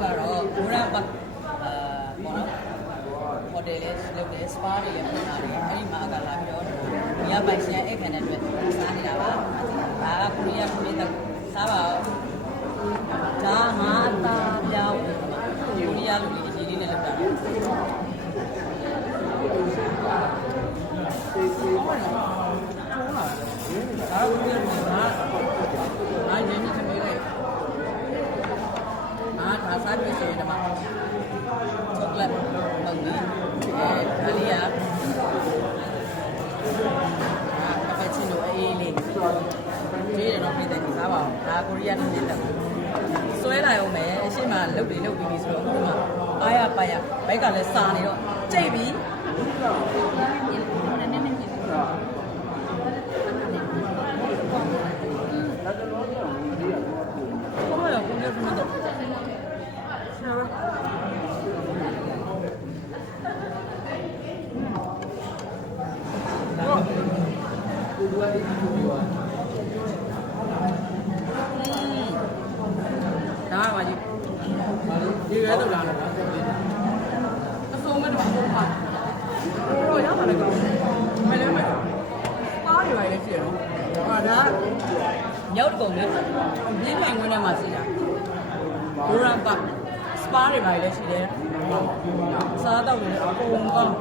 ကတော့ဘိုးရန်ပတ်ဘောနော်ဟိုတယ်လေးလုပ်တယ်စပါတွေလည်းဖွင့်ထားတယ်အဲ့ဒီမှာကလာပြီးတော့ဒီကပိုင်ရှင်အဲ့ခံတဲ့အတွက်စားနေတာပါဒါကကိုရီးယားပြည်သက်စားပါဒါငါအသားပြောင်းကိုရီးယားလူတွေအရေးလေးနဲ့လုပ်တာဒါကကိုရီးယားလူငါရင်းနှီးချင်နေတယ်ငါဒါစားပြည့်စုံတယ်မှာချောကလက်မုန်ကြီးခလေးရကပချီနိုအေးလေးဒီရတော့ပြည်တယ်စားပါအောင်ဒါကိုရီးယားပြည်တယ်ဆွဲလာရုံပဲအရှိမလုတ်ပြီးဆိုတော့အခုမှအားရပါရဘိုက်ကလည်းစာနေတော့ကြိတ်ပြီးဒါကမှကြီးဒီရဲတော့လာတယ်အစုံမဲ့တော့ပုံပါတော့ရမှာလည်းကောင်းမလဲမပါးရွာလည်းဖြစ်ရောဟာဒါရောက်တကုံလေးပြင်းပိုင်ဝင်ထဲမှာစီတာဘိုးရန်ပတ်စပါးတွေပါလည်းရှိတယ်စားတော့လည်းအကုန်ကောင်း